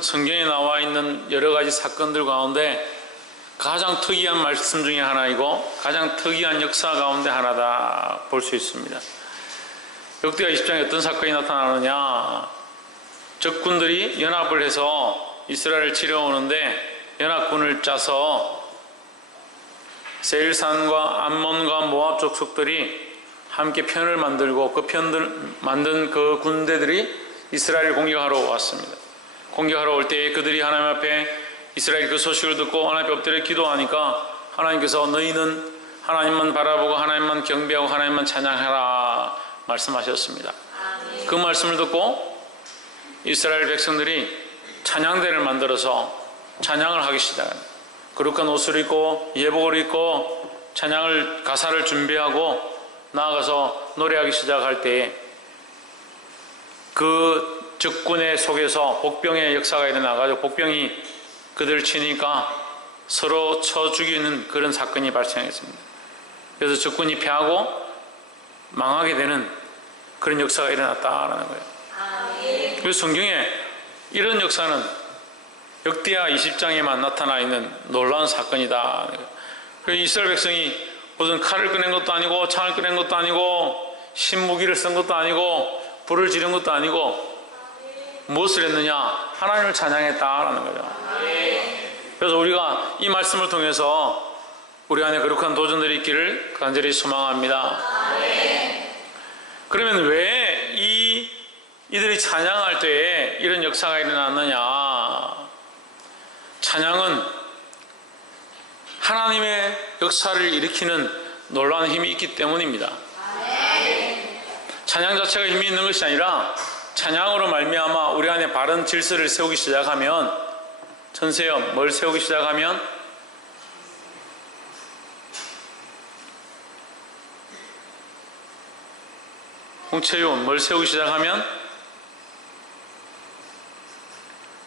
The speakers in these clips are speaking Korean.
성경에 나와 있는 여러 가지 사건들 가운데 가장 특이한 말씀 중에 하나이고 가장 특이한 역사 가운데 하나다 볼 수 있습니다. 역대하 20장에 어떤 사건이 나타나느냐, 적군들이 연합을 해서 이스라엘을 치러오는데 연합군을 짜서 세일산과 암몬과 모압 족속들이 함께 편을 만들고 그 편들 만든 그 군대들이 이스라엘을 공격하러 왔습니다. 공격하러 올 때 그들이 하나님 앞에 이스라엘 그 소식을 듣고 하나님 앞에 엎드려 기도하니까 하나님께서 너희는 하나님만 바라보고 하나님만 경배하고 하나님만 찬양하라 말씀하셨습니다. 그 말씀을 듣고 이스라엘 백성들이 찬양대를 만들어서 찬양을 하기 시작합니다. 거룩한 옷을 입고 예복을 입고 찬양을 가사를 준비하고 나아가서 노래하기 시작할 때에 그 적군의 속에서 복병의 역사가 일어나가지고 복병이 그들을 치니까 서로 쳐 죽이는 그런 사건이 발생했습니다. 그래서 적군이 패하고 망하게 되는 그런 역사가 일어났다라는 거예요. 그래서 성경에 이런 역사는 역대하 20장에만 나타나 있는 놀라운 사건이다. 그래서 이스라엘 백성이 무슨 칼을 꺼낸 것도 아니고 창을 꺼낸 것도 아니고 신무기를 쓴 것도 아니고 불을 지른 것도 아니고 무엇을 했느냐? 하나님을 찬양했다라는 거죠. 그래서 우리가 이 말씀을 통해서 우리 안에 거룩한 도전들이 있기를 간절히 소망합니다. 그러면 왜 이들이 찬양할 때에 이런 역사가 일어났느냐? 찬양은 하나님의 역사를 일으키는 놀라운 힘이 있기 때문입니다. 찬양 자체가 힘이 있는 것이 아니라 찬양으로 말미암아 우리 안에 바른 질서를 세우기 시작하면, 전세요, 뭘 세우기 시작하면 홍채윤 뭘 세우기 시작하면,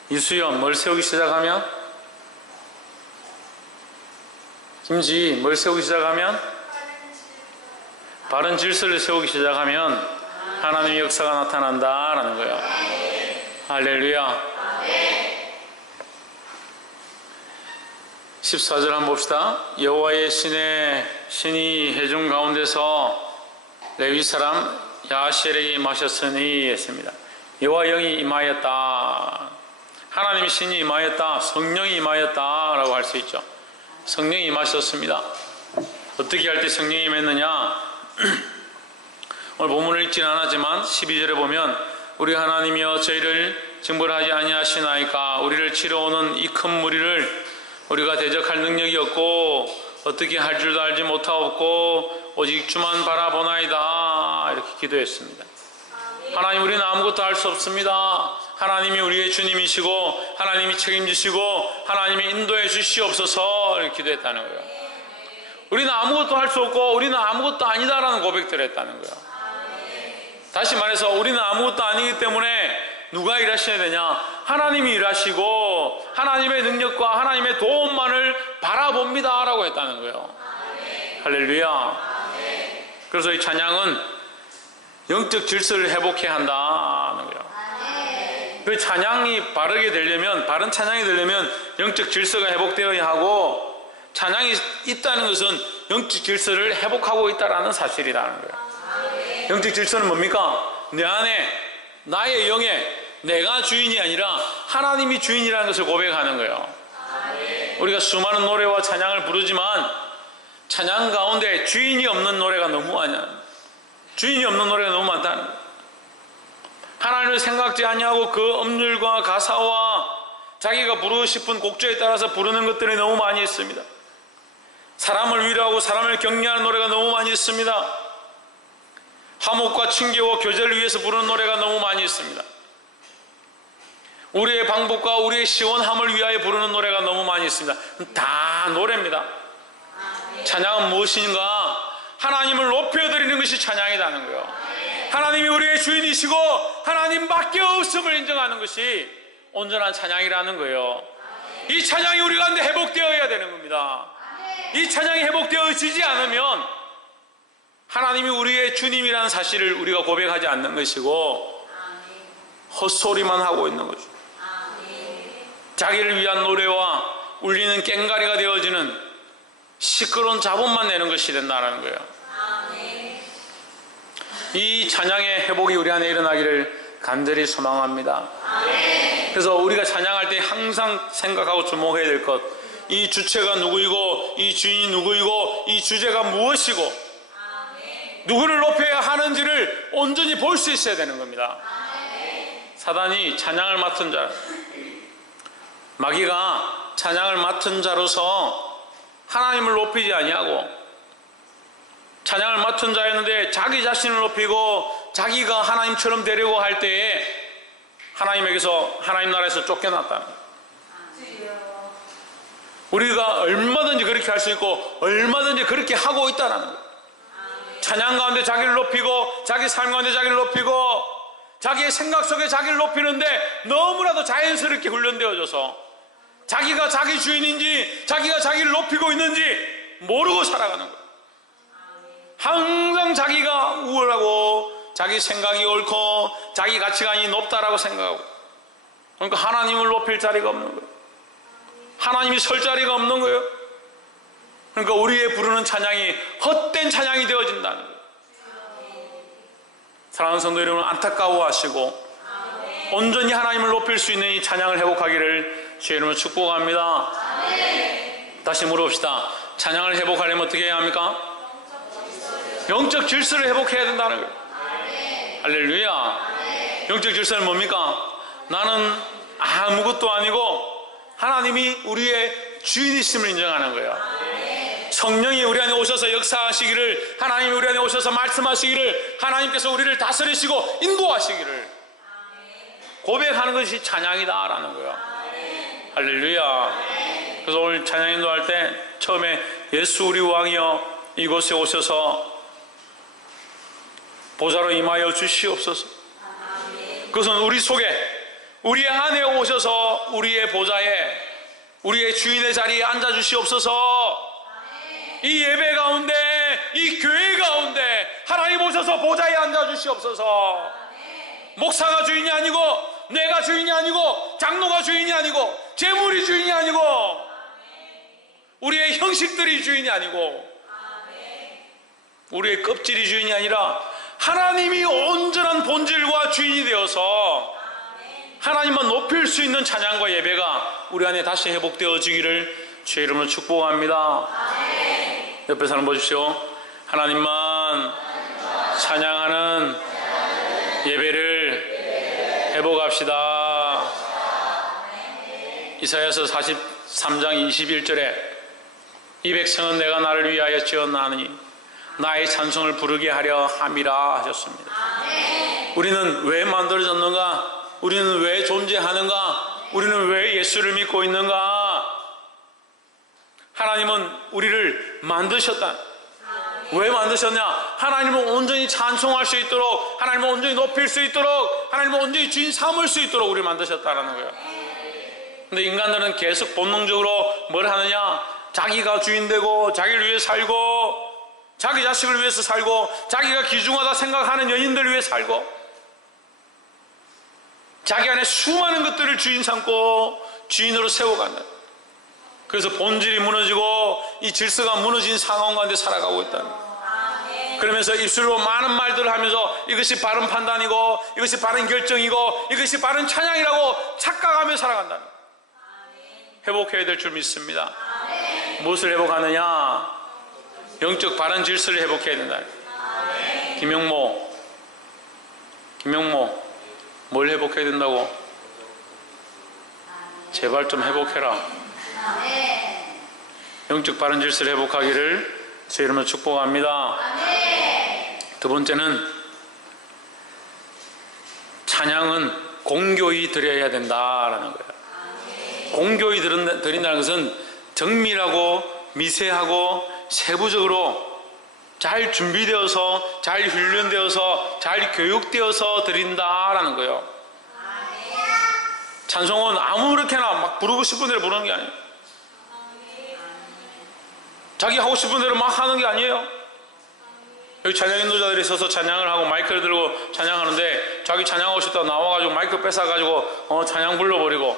이수연 뭘 세우기 시작하면, 김지희 뭘 세우기 시작하면, 바른 질서를 세우기 시작하면 하나님의 역사가 나타난다라는 거예요. 할렐루야. 14절 한번 봅시다. 여호와의 신이 회중 가운데서 레위 사람 야하시엘에게 임하셨으니 했습니다. 여호와 영이 임하였다. 하나님의 신이 임하였다. 성령이 임하였다라고 할 수 있죠. 성령이 임하셨습니다. 어떻게 할 때 성령이 임했느냐? 오늘 본문을 읽지는 않았지만 12절에 보면 우리 하나님이여 저희를 징벌하지 아니하시나이까. 우리를 치러오는 이 큰 무리를 우리가 대적할 능력이 없고 어떻게 할 줄도 알지 못하옵고 오직 주만 바라보나이다. 이렇게 기도했습니다. 하나님, 우리는 아무것도 할 수 없습니다. 하나님이 우리의 주님이시고 하나님이 책임지시고 하나님이 인도해 주시옵소서 이렇게 기도했다는 거예요. 우리는 아무것도 할 수 없고 우리는 아무것도 아니다라는 고백들을 했다는 거예요. 다시 말해서 우리는 아무것도 아니기 때문에 누가 일하셔야 되냐? 하나님이 일하시고 하나님의 능력과 하나님의 도움만을 바라봅니다 라고 했다는 거예요. 할렐루야. 그래서 이 찬양은 영적 질서를 회복해야 한다는 거예요. 그 찬양이 바르게 되려면, 바른 찬양이 되려면 영적 질서가 회복되어야 하고, 찬양이 있다는 것은 영적 질서를 회복하고 있다는 사실이라는 거예요. 영적 질서는 뭡니까? 내 안에, 나의 영에 내가 주인이 아니라 하나님이 주인이라는 것을 고백하는 거예요. 우리가 수많은 노래와 찬양을 부르지만 찬양 가운데 주인이 없는 노래가 너무 많아요. 주인이 없는 노래가 너무 많다는 거예요. 하나님을 생각지 아니하고 그 음률과 가사와 자기가 부르고 싶은 곡조에 따라서 부르는 것들이 너무 많이 있습니다. 사람을 위로하고 사람을 격려하는 노래가 너무 많이 있습니다. 화목과 친교와 교제를 위해서 부르는 노래가 너무 많이 있습니다. 우리의 방법과 우리의 시원함을 위하여 부르는 노래가 너무 많이 있습니다. 다 노래입니다. 찬양은 무엇인가? 하나님을 높여드리는 것이 찬양이라는 거예요. 하나님이 우리의 주인이시고 하나님밖에 없음을 인정하는 것이 온전한 찬양이라는 거예요. 이 찬양이 우리 가운데 회복되어야 되는 겁니다. 이 찬양이 회복되어지지 않으면 하나님이 우리의 주님이라는 사실을 우리가 고백하지 않는 것이고 헛소리만 하고 있는 거죠. 자기를 위한 노래와 울리는 꽹과리가 되어지는 시끄러운 자본만 내는 것이 된다는 거예요. 이 찬양의 회복이 우리 안에 일어나기를 간절히 소망합니다. 그래서 우리가 찬양할 때 항상 생각하고 주목해야 될 것, 이 주체가 누구이고 이 주인이 누구이고 이 주제가 무엇이고 누구를 높여야 하는지를 온전히 볼 수 있어야 되는 겁니다. 사단이 찬양을 맡은 자, 마귀가 찬양을 맡은 자로서 하나님을 높이지 아니하고, 찬양을 맡은 자였는데 자기 자신을 높이고 자기가 하나님처럼 되려고 할 때에 하나님에게서, 하나님 나라에서 쫓겨났다는 거예요. 우리가 얼마든지 그렇게 할 수 있고 얼마든지 그렇게 하고 있다는 거예요. 찬양 가운데 자기를 높이고 자기 삶 가운데 자기를 높이고 자기의 생각 속에 자기를 높이는데 너무나도 자연스럽게 훈련되어져서 자기가 자기 주인인지 자기가 자기를 높이고 있는지 모르고 살아가는 거예요. 항상 자기가 우월하고 자기 생각이 옳고 자기 가치관이 높다라고 생각하고, 그러니까 하나님을 높일 자리가 없는 거예요. 하나님이 설 자리가 없는 거예요. 그러니까 우리의 부르는 찬양이 헛된 찬양이 되어진다는 거예요. 사랑하는 성도 여러분, 안타까워하시고 온전히 하나님을 높일 수 있는 이 찬양을 회복하기를 주의 이름으로 축복합니다. 다시 물어봅시다. 찬양을 회복하려면 어떻게 해야 합니까? 영적 질서를 회복해야 된다는 거예요. 할렐루야. 영적 질서는 뭡니까? 나는 아무것도 아니고 하나님이 우리의 주인이심을 인정하는 거예요. 성령이 우리 안에 오셔서 역사하시기를, 하나님이 우리 안에 오셔서 말씀하시기를, 하나님께서 우리를 다스리시고 인도하시기를 고백하는 것이 찬양이다라는 거예요. 할렐루야. 그래서 오늘 찬양 인도할 때 처음에 예수 우리 왕이여 이곳에 오셔서 보좌로 임하여 주시옵소서. 그것은 우리 속에, 우리 안에 오셔서 우리의 보좌에, 우리의 주인의 자리에 앉아 주시옵소서. 이 예배 가운데, 이 교회 가운데 하나님 오셔서 보좌에 앉아 주시옵소서. 목사가 주인이 아니고, 내가 주인이 아니고, 장로가 주인이 아니고, 재물이 주인이 아니고, 우리의 형식들이 주인이 아니고, 우리의 껍질이 주인이 아니라 하나님이 온전한 본질과 주인이 되어서 하나님만 높일 수 있는 찬양과 예배가 우리 안에 다시 회복되어지기를 주의 이름으로 축복합니다. 옆에 사람 보십시오. 하나님만 찬양하는 예배를 회복합시다. 이사야서 43장 21절에 이 백성은 내가 나를 위하여 지었나니 나의 찬송을 부르게 하려 함이라 하셨습니다. 우리는 왜 만들어졌는가? 우리는 왜 존재하는가? 우리는 왜 예수를 믿고 있는가? 하나님은 우리를 만드셨다. 왜 만드셨냐? 하나님을 온전히 찬송할 수 있도록, 하나님을 온전히 높일 수 있도록, 하나님을 온전히 주인 삼을 수 있도록 우리를 만드셨다는 거예요. 근데 인간들은 계속 본능적으로 뭘 하느냐? 자기가 주인 되고 자기를 위해 살고 자기 자식을 위해서 살고 자기가 귀중하다 생각하는 연인들을 위해 살고 자기 안에 수많은 것들을 주인 삼고 주인으로 세워간다. 그래서 본질이 무너지고 이 질서가 무너진 상황 가운데 살아가고 있다는 거예요. 그러면서 입술로 많은 말들을 하면서 이것이 바른 판단이고 이것이 바른 결정이고 이것이 바른 찬양이라고 착각하며 살아간다는 거예요. 회복해야 될 줄 믿습니다. 무엇을 회복하느냐? 영적 바른 질서를 회복해야 된다. 김영모 뭘 회복해야 된다고? 제발 좀 회복해라. 영적 바른 질서를 회복하기를 제 이름으로 축복합니다. 두 번째는 찬양은 공교히 드려야 된다라는 거예요. 공교히 드린다는 것은 정밀하고 미세하고 세부적으로 잘 준비되어서 잘 훈련되어서 잘 교육되어서 드린다라는 거예요. 찬송은 아무렇게나 막 부르고 싶은 대로 부르는 게 아니에요. 자기 하고 싶은 대로 막 하는 게 아니에요. 여기 찬양 인도자들이 있어서 찬양을 하고 마이크를 들고 찬양하는데 자기 찬양하고 싶다고 나와가지고 마이크 뺏어가지고 찬양 불러버리고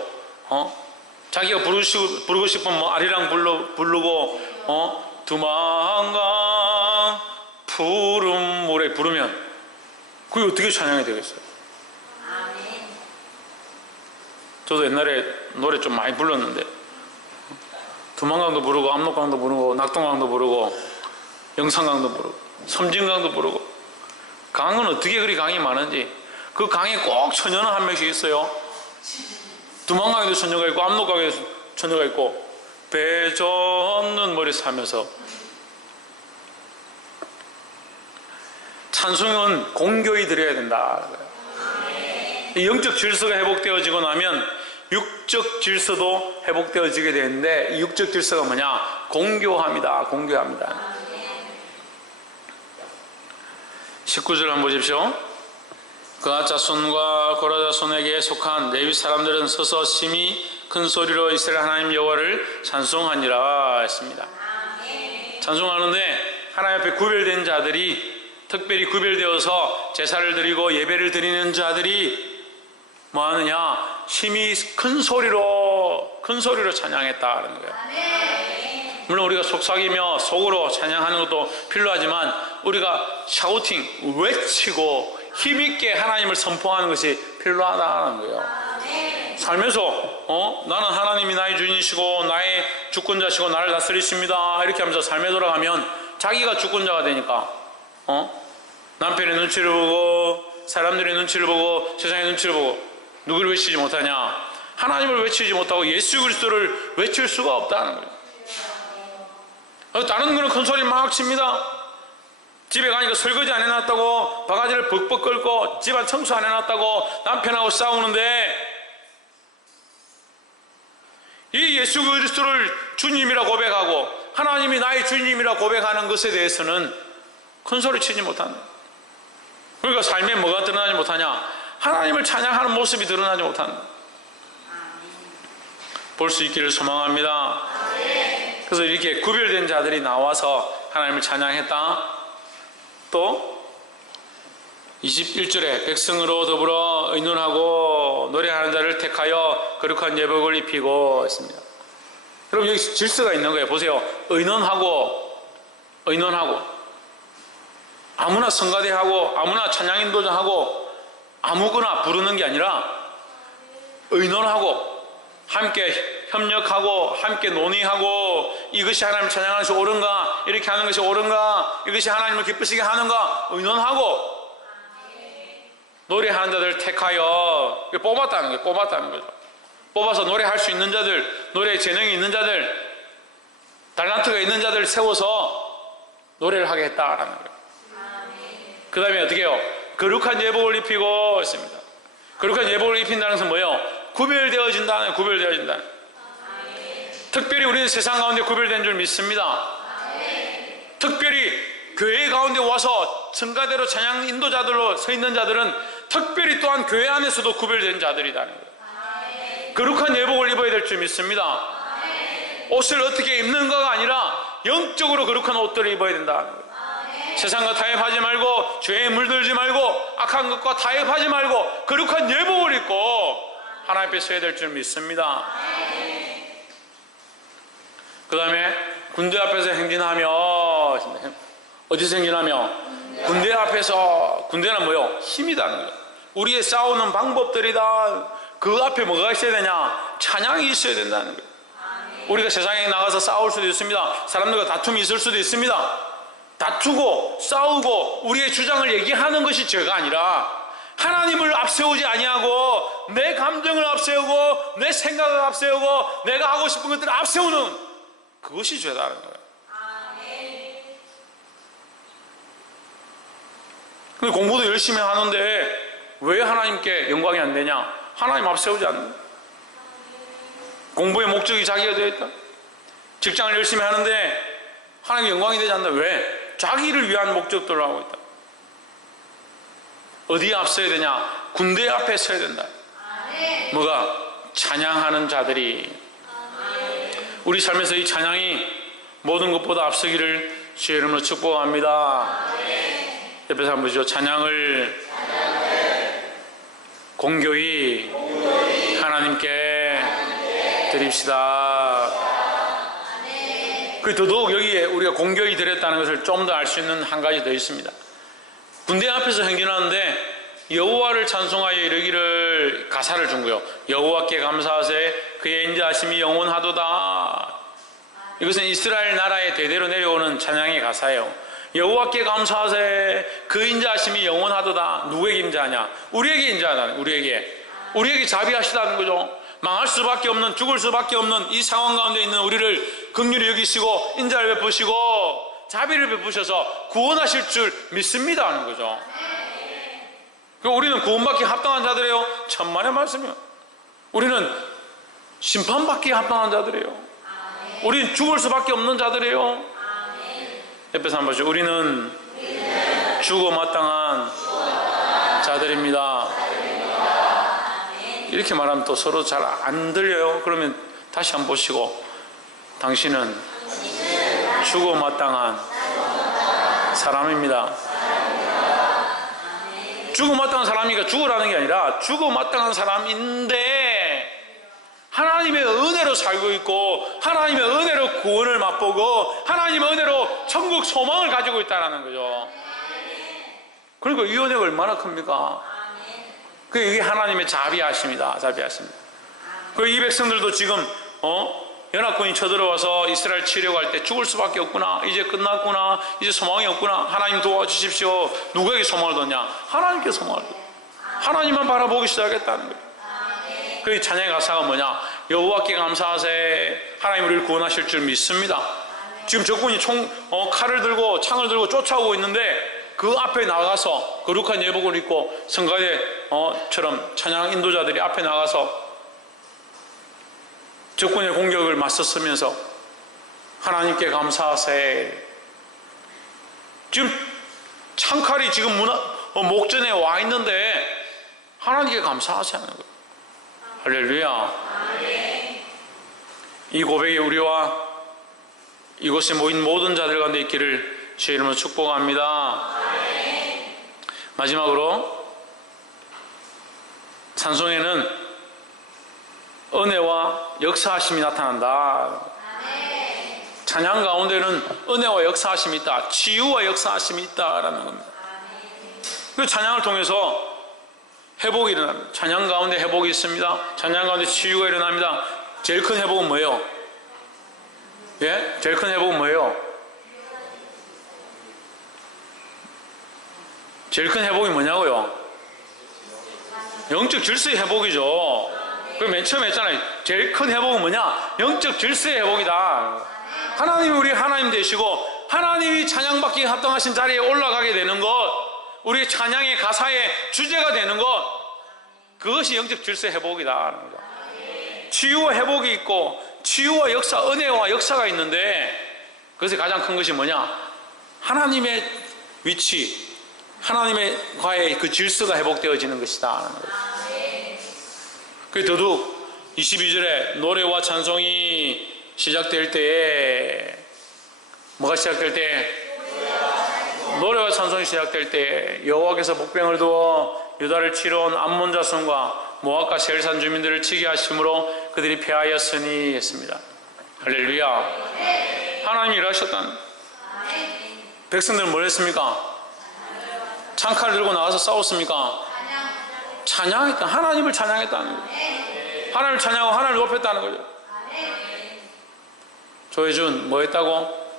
자기가 부르고 싶은 뭐 아리랑 부르고 두만강 푸른 물에 부르면 그게 어떻게 찬양이 되겠어요? 저도 옛날에 노래 좀 많이 불렀는데 두만강도 부르고 압록강도 부르고 낙동강도 부르고 영산강도 부르고 섬진강도 부르고 강은 어떻게 그리 강이 많은지 그 강에 꼭 처녀는 한 명씩 있어요. 두만강에도 처녀가 있고 압록강에도 처녀가 있고 배 젓는 머리에서 하면서 찬송은 공교히 드려야 된다. 영적 질서가 회복되어지고 나면 육적 질서도 회복되어지게 되는데 이 육적 질서가 뭐냐? 공교합니다. 공교합니다. 19절 한번 보십시오. 그앗 자손과 고라 자손에게 속한 레위 사람들은 서서 심히 큰 소리로 이스라엘 하나님 여호와를 찬송하니라 했습니다. 찬송하는데 하나님 앞에 구별된 자들이 특별히 구별되어서 제사를 드리고 예배를 드리는 자들이 뭐 하느냐? 심히 큰 소리로 찬양했다는 거예요. 물론 우리가 속삭이며 속으로 찬양하는 것도 필요하지만 우리가 샤우팅, 외치고 힘있게 하나님을 선포하는 것이 필요하다는 거예요. 살면서 나는 하나님이 나의 주인이시고 나의 주권자시고 나를 다스리십니다 이렇게 하면서 삶에 돌아가면 자기가 주권자가 되니까 남편의 눈치를 보고 사람들의 눈치를 보고 세상의 눈치를 보고 누구를 외치지 못하냐? 하나님을 외치지 못하고 예수 그리스도를 외칠 수가 없다는 거예요. 다른 거는 큰 소리 막 칩니다. 집에 가니까 설거지 안 해놨다고 바가지를 벅벅 긁고 집안 청소 안 해놨다고 남편하고 싸우는데 이 예수 그리스도를 주님이라 고백하고 하나님이 나의 주님이라 고백하는 것에 대해서는 큰 소리 치지 못한다. 그러니까 삶에 뭐가 드러나지 못하냐? 하나님을 찬양하는 모습이 드러나지 못한다. 볼 수 있기를 소망합니다. 그래서 이렇게 구별된 자들이 나와서 하나님을 찬양했다. 또 21절에 백성으로 더불어 의논하고 노래하는 자를 택하여 거룩한 예복을 입히고 했습니다. 여러분 여기 질서가 있는 거예요. 보세요. 의논하고 아무나 성가대하고 아무나 찬양 인도자하고 아무거나 부르는 게 아니라 의논하고 함께 협력하고 함께 논의하고 이것이 하나님을 찬양하는 것이 옳은가, 이렇게 하는 것이 옳은가, 이것이 하나님을 기쁘시게 하는가 의논하고 노래하는 자들을 택하여 뽑았다는 거죠. 뽑아서 노래할 수 있는 자들, 노래에 재능이 있는 자들, 달란트가 있는 자들을 세워서 노래를 하게 했다라는 거예요. 그 다음에 어떻게 해요? 거룩한 예복을 입히고 있습니다. 거룩한 예복을 입힌다는 것은 뭐예요? 구별되어진다는, 특별히 우리는 세상 가운데 구별된 줄 믿습니다. 특별히 교회 가운데 와서 성가대로 찬양 인도자들로 서 있는 자들은 특별히 또한 교회 안에서도 구별된 자들이라는 거예요. 거룩한 예복을 입어야 될 줄 믿습니다. 옷을 어떻게 입는가가 아니라 영적으로 거룩한 옷들을 입어야 된다는 거예요. 세상과 타협하지 말고 죄에 물들지 말고 악한 것과 타협하지 말고 거룩한 예복을 입고 하나님 앞에 서야 될 줄 믿습니다. 그 다음에 군대 앞에서 행진하며, 어디서 행진하며? 군대 앞에서. 군대는 뭐요? 힘이다는 거예요. 우리의 싸우는 방법들이다. 그 앞에 뭐가 있어야 되냐? 찬양이 있어야 된다는 거예요. 우리가 세상에 나가서 싸울 수도 있습니다. 사람들과 다툼이 있을 수도 있습니다. 다투고 싸우고 우리의 주장을 얘기하는 것이 죄가 아니라 하나님을 앞세우지 아니하고 내 감정을 앞세우고 내 생각을 앞세우고 내가 하고 싶은 것들을 앞세우는 그것이 죄다는 거예요. 근데 공부도 열심히 하는데 왜 하나님께 영광이 안 되냐? 하나님 앞세우지 않는 거예요. 공부의 목적이 자기가 되어 있다. 직장을 열심히 하는데 하나님께 영광이 되지 않는다. 왜? 자기를 위한 목적들로 하고 있다. 어디에 앞서야 되냐? 군대 앞에 서야 된다. 뭐가? 찬양하는 자들이. 우리 삶에서 이 찬양이 모든 것보다 앞서기를 주의 이름으로 축복합니다. 옆에서 한번 보시죠. 찬양을 공교히 하나님께 드립시다. 그 더더욱 여기에 우리가 공격이 드렸다는 것을 좀 더 알 수 있는 한 가지 더 있습니다. 군대 앞에서 행진하는데 여호와를 찬송하여 이르기를 가사를 준 거예요. 여호와께 감사하세 그의 인자하심이 영원하도다. 이것은 이스라엘 나라에 대대로 내려오는 찬양의 가사예요. 여호와께 감사하세 그 인자하심이 영원하도다. 누구에게 인자하냐? 우리에게 인자하다. 우리에게 자비하시다는 거죠. 망할 수밖에 없는, 죽을 수밖에 없는 이 상황 가운데 있는 우리를 긍휼히 여기시고 인자를 베푸시고 자비를 베푸셔서 구원하실 줄 믿습니다 하는 거죠. 우리는 구원받기 합당한 자들이에요. 천만의 말씀이요. 우리는 심판받기 합당한 자들이에요. 우리는 죽을 수밖에 없는 자들이에요. 옆에서 한번 보시죠. 우리는 죽어 마땅한 자들입니다. 이렇게 말하면 또 서로 잘 안 들려요. 그러면 다시 한번 보시고, 당신은 죽어 마땅한 사람입니다. 죽어 마땅한 사람이니까 죽으라는 게 아니라 죽어 마땅한 사람인데 하나님의 은혜로 살고 있고 하나님의 은혜로 구원을 맛보고 하나님의 은혜로 천국 소망을 가지고 있다는 거죠. 그러니까 이 은혜가 얼마나 큽니까? 이게 하나님의 자비하십니다. 자비하십니다. 이 백성들도 지금 연합군이 쳐들어와서 이스라엘 치려고 할 때 죽을 수밖에 없구나, 이제 끝났구나, 이제 소망이 없구나, 하나님 도와주십시오. 누구에게 소망을 뒀냐? 하나님께 소망을 뒀. 하나님만 바라보기 시작했다는 거예요. 그 찬양의 가사가 뭐냐? 여호와께 감사하세 하나님 우리를 구원하실 줄 믿습니다. 지금 적군이 칼을 들고 창을 들고 쫓아오고 있는데 그 앞에 나가서 거룩한 예복을 입고 성가대처럼 찬양 인도자들이 앞에 나가서 적군의 공격을 맞섰으면서 하나님께 감사하세. 지금 창칼이 지금 목전에 와 있는데 하나님께 감사하세 하는 거예요. 할렐루야. 이 고백이 우리와 이곳에 모인 모든 자들 가운데 있기를 주의 이름으로 축복합니다. 마지막으로 찬송에는 은혜와 역사하심이 나타난다. 찬양 가운데는 은혜와 역사하심이 있다. 치유와 역사하심이 있다라는 겁니다. 그 찬양을 통해서 회복이 일어납니다. 찬양 가운데 회복이 있습니다. 찬양 가운데 치유가 일어납니다. 제일 큰 회복은 뭐예요? 예? 제일 큰 회복은 뭐예요? 제일 큰 회복이 뭐냐고요? 영적 질서의 회복이죠. 맨 처음에 했잖아요. 제일 큰 회복은 뭐냐? 영적 질서의 회복이다. 하나님이 우리 하나님 되시고 하나님이 찬양받기에 합당하신 자리에 올라가게 되는 것, 우리의 찬양의 가사의 주제가 되는 것, 그것이 영적 질서의 회복이다. 치유와 회복이 있고 치유와 역사, 은혜와 역사가 있는데 그것의 가장 큰 것이 뭐냐? 하나님의 위치, 하나님과의 그 질서가 회복되어지는 것이다. 그 더욱 22절에 노래와 찬송이 시작될 때에 뭐가 시작될 때? 노래와 찬송이 시작될 때 여호와께서 복병을 두어 유다를 치러 온 암몬 자손과 모압과 세일산 주민들을 치게 하심으로 그들이 패하였으니 했습니다. 할렐루야. 하나님이 일하셨다는. 백성들은 뭘 했습니까? 창칼 들고 나가서 싸웠습니까? 찬양했다. 하나님을 찬양했다는 거예요. 하나님을 찬양하고 하나님을 높였다는 거죠. 조혜준 뭐 했다고?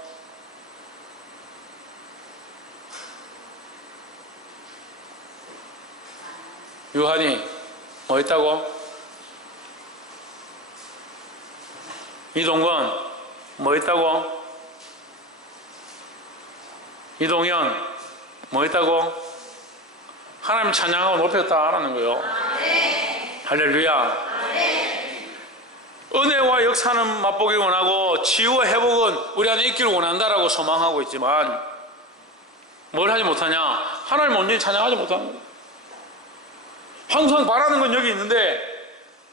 유한이 뭐 했다고? 이동건 뭐 했다고? 이동현 뭐 했다고? 하나님 찬양하고 높였다라는 거예요. 할렐루야. 은혜와 역사는 맛보기 원하고 치유와 회복은 우리 안에 있기를 원한다라고 소망하고 있지만 뭘 하지 못하냐? 하나님 온전히 찬양하지 못하는 거예요. 항상 바라는 건 여기 있는데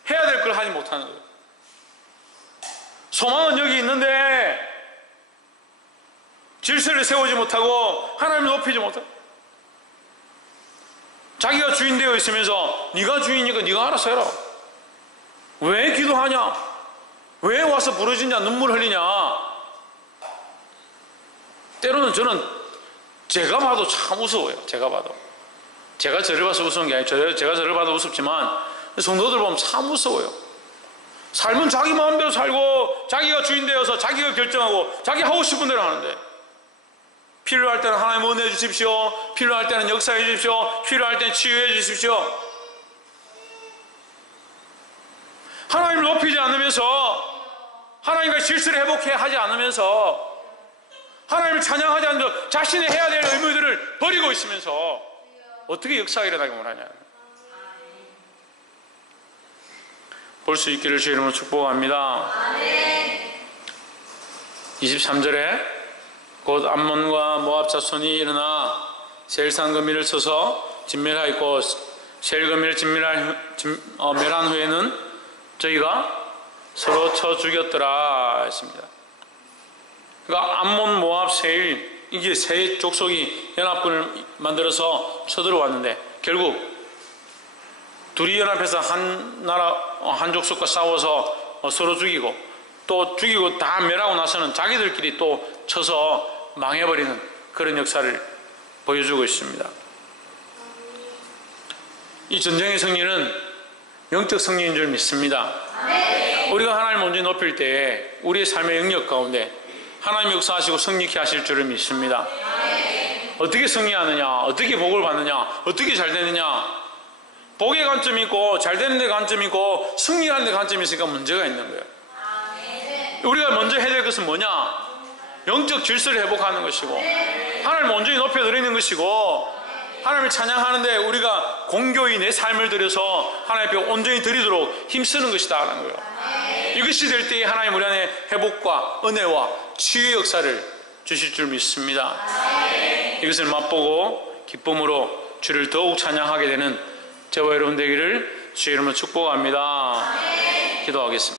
해야 될 걸 하지 못하는 거예요. 소망은 여기 있는데 질서를 세우지 못하고 하나님을 높이지 못하고 자기가 주인 되어 있으면서 네가 주인이니까 네가 알아서 해라. 왜 기도하냐? 왜 와서 부르짖냐, 눈물 흘리냐? 때로는 저는 제가 봐도 참 우스워요. 제가 봐도. 제가 저를 봐서 우스운 게 아니에요. 제가 저를 봐도 우습지만 성도들 보면 참 우스워요. 삶은 자기 마음대로 살고 자기가 주인 되어서 자기가 결정하고 자기 하고 싶은 대로 하는데, 필요할 때는 하나님 은혜 주십시오, 필요할 때는 역사해 주십시오, 필요할 때는 치유해 주십시오. 하나님을 높이지 않으면서, 하나님과 질서를 회복해 하지 않으면서, 하나님을 찬양하지 않으면서 자신이 해야 될 의무들을 버리고 있으면서 어떻게 역사가 일어나기 원하냐. 볼 수 있기를 주의 이름으로 축복합니다. 23절에 곧 암몬과 모압 자손이 일어나 세일산 거미를 쳐서 진멸하였고 세일 거미를 멸한 후에는 저희가 서로 쳐 죽였더라 했습니다. 그러니까 암몬, 모압, 세일, 이게 세 족속이 연합군을 만들어서 쳐들어왔는데 결국 둘이 연합해서 한 나라, 한 족속과 싸워서 서로 죽이고, 또 죽이고 다 멸하고 나서는 자기들끼리 또 쳐서 망해버리는 그런 역사를 보여주고 있습니다. 이 전쟁의 승리는 영적 승리인 줄 믿습니다. 우리가 하나님을 온전히 높일 때 우리의 삶의 영역 가운데 하나님 역사하시고 승리케 하실 줄을 믿습니다. 어떻게 승리하느냐, 어떻게 복을 받느냐, 어떻게 잘 되느냐. 복의 관점이 있고 잘 되는 데 관점이 있고 승리하는 데 관점이 있으니까 문제가 있는 거예요. 우리가 먼저 해야 될 것은 뭐냐? 영적 질서를 회복하는 것이고 하나님을 온전히 높여드리는 것이고 하나님을 찬양하는데 우리가 공교히 내 삶을 들여서 하나님 앞에 온전히 드리도록 힘쓰는 것이다 하는 거예요. 이것이 될 때에 하나님 우리 안에 회복과 은혜와 치유의 역사를 주실 줄 믿습니다. 이것을 맛보고 기쁨으로 주를 더욱 찬양하게 되는 저와 여러분 되기를 주의 이름으로 축복합니다. 기도하겠습니다.